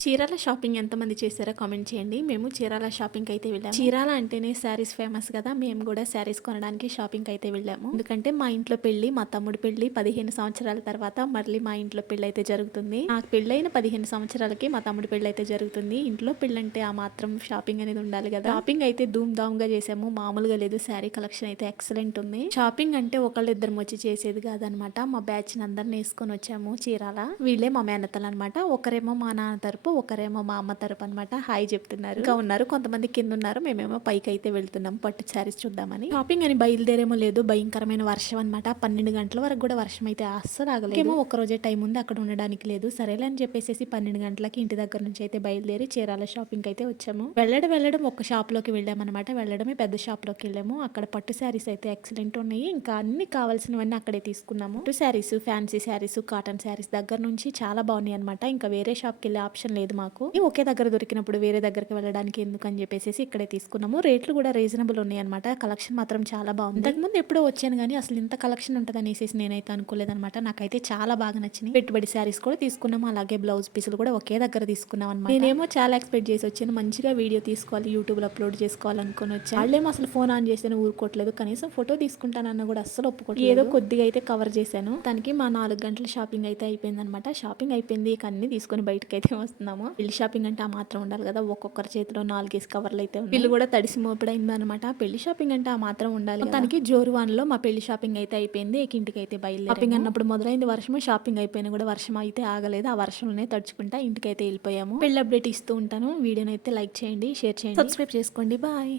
Chirala shopping ఎంతమంది చేశారో comment చేయండి. మేము చీరాల షాపింగ్‌కి అయితే వెళ్ళాము. చీరాల అంటేనే శారీస్ ఫేమస్ కదా! మేము కూడా శారీస్ కొనడానికి షాపింగ్‌కి అయితే వెళ్ళాము. ఎందుకంటే మా ఇంట్లో పెళ్లి, మా తమ్ముడి పెళ్లి 15 సంవత్సరాల తర్వాత మళ్ళీ మా ఇంట్లో పెళ్లయితే జరుగుతుంది. నాకు పెళ్లైన 15 సంవత్సరాలకి మా తమ్ముడి పెళ్లయితే జరుగుతుంది. ఇంట్లో పెళ్ళంటే ఆ మాత్రం షాపింగ్ అనేది ఉండాలి కదా! షాపింగ్ అయితే ధూమ్ ధామ్‌గా చేసాము. మామూలుగా లేదు. శారీ కలెక్షన్ అయితే ఎక్సలెంట్ ఉంది. షాపింగ్ అంటే ఒకళ్ళిద్దరం వచ్చి చేసేది కాదనమాట. మా బ్యాచ్‌ని అందరిని ఏసుకొని వచ్చాము చీరాల. వీళ్ళే మా మేనత్తలనమాట. ఒకరేమో మా నాన్న తరపు, ఒకరేమో మా అమ్మ తరపు అనమాట. హాయ్ చెప్తున్నారు. ఇంకా ఉన్నారు కొంతమంది కింద ఉన్నారు. మేమేమో పైకి అయితే వెళ్తున్నాం పట్టు శారీస్ చూద్దామని. షాపింగ్ అని బయలుదేరేమో లేదు. భయంకరమైన వర్షం అనమాట. 12 గంటల వరకు కూడా వర్షం అయితే అస్సలు ఆగలేదు. ఏమో ఒక రోజే టైం ఉంది అక్కడ ఉండడానికి లేదు. సరేలే అని చెప్పేసి 12 గంటలకి ఇంటి దగ్గర నుంచి అయితే బయలుదేరి చీరాల షాపింగ్ అయితే వచ్చాము. వెళ్ళడం ఒక షాప్ లోకి వెళ్ళామన్నమాట. వెళ్ళడమే పెద్ద షాప్ లోకి వెళ్ళాము. అక్కడ పట్టు శారీస్ అయితే ఎక్సలెంట్ ఉన్నాయి. ఇంకా అన్ని కావాల్సినవన్నీ అక్కడే తీసుకున్నాము. పట్టు శారీస్, ఫ్యాన్సీ శారీస్, కాటన్ శారీస్ దగ్గర నుంచి చాలా బాగున్నాయి అనమాట. ఇంకా వేరే షాప్కి వెళ్ళే ఆప్షన్ లేదు మాకు. ఒకే దగ్గర దొరికినప్పుడు వేరే దగ్గరికి వెళ్ళడానికి ఎందుకు అని చెప్పేసి ఇక్కడే తీసుకున్నాము. రేట్లు కూడా రీజనబుల్ ఉన్నాయి అనమాట. కలెక్షన్ మాత్రం చాలా బాగుంది. ఇంతకుముందు ఎప్పుడో వచ్చాను కానీ అసలు ఇంత కలెక్షన్ ఉంటుంది అనేసి నేనైతే అనుకోలేదన్నమాట. నాకైతే చాలా బాగా నచ్చినాయి. పెట్టుబడి శారీస్ కూడా తీసుకున్నాము. అలాగే బ్లౌజ్ పీసులు కూడా ఒకే దగ్గర తీసుకున్నాం అనమాట. నేనేమో చాలా ఎక్స్పెక్ట్ చేసి వచ్చాను. మంచిగా వీడియో తీసుకోవాలి, యూట్యూబ్ లో అప్లోడ్ చేసుకోవాలనుకుని వచ్చాను. వాళ్ళేమో అసలు ఫోన్ ఆన్ చేస్తే ఊరుకోవట్లేదు. కనీసం ఫోటో తీసుకుంటానన్న కూడా అస్సలు ఒప్పుకోవట్లేదు. ఏదో కొద్దిగా అయితే కవర్ చేశాను. దానికి మా 4 గంటల షాపింగ్ అయితే అయిపోయింది అనమాట. షాపింగ్ అయిపోయింది. ఇక అన్ని తీసుకొని బయటకి అయితే వస్తున్నాము. పెళ్లి షాపింగ్ అంటే ఆ మాత్రం ఉండాలి కదా! ఒక్కొక్కరి చేతిలో 4 కవర్లు అయితే ఉన్నాయి. వీళ్ళు కూడా తడిసి మోపడైంది అనమాట. పెళ్లి షాపింగ్ అంటే ఆ మాత్రం ఉండాలి. మొత్తానికి జోరు వాన్లో మా పెళ్లి షాపింగ్ అయితే అయిపోయింది. ఇక ఇంటికి అయితే బయలుదేరి షాపింగ్ అన్నప్పుడు మొదలైంది వర్షము. షాపింగ్ అయిపోయినా కూడా వర్షం అయితే ఆగలేదు. ఆ వర్షంలోనే తడుచుకుంటా ఇంటికి అయితే వెళ్ళిపోయాము. పెళ్లి అప్డేట్ ఇస్తూ ఉంటాను. వీడియోని అయితే లైక్ చేయండి, షేర్ చేయండి, సబ్స్క్రైబ్ చేసుకోండి. బాయ్.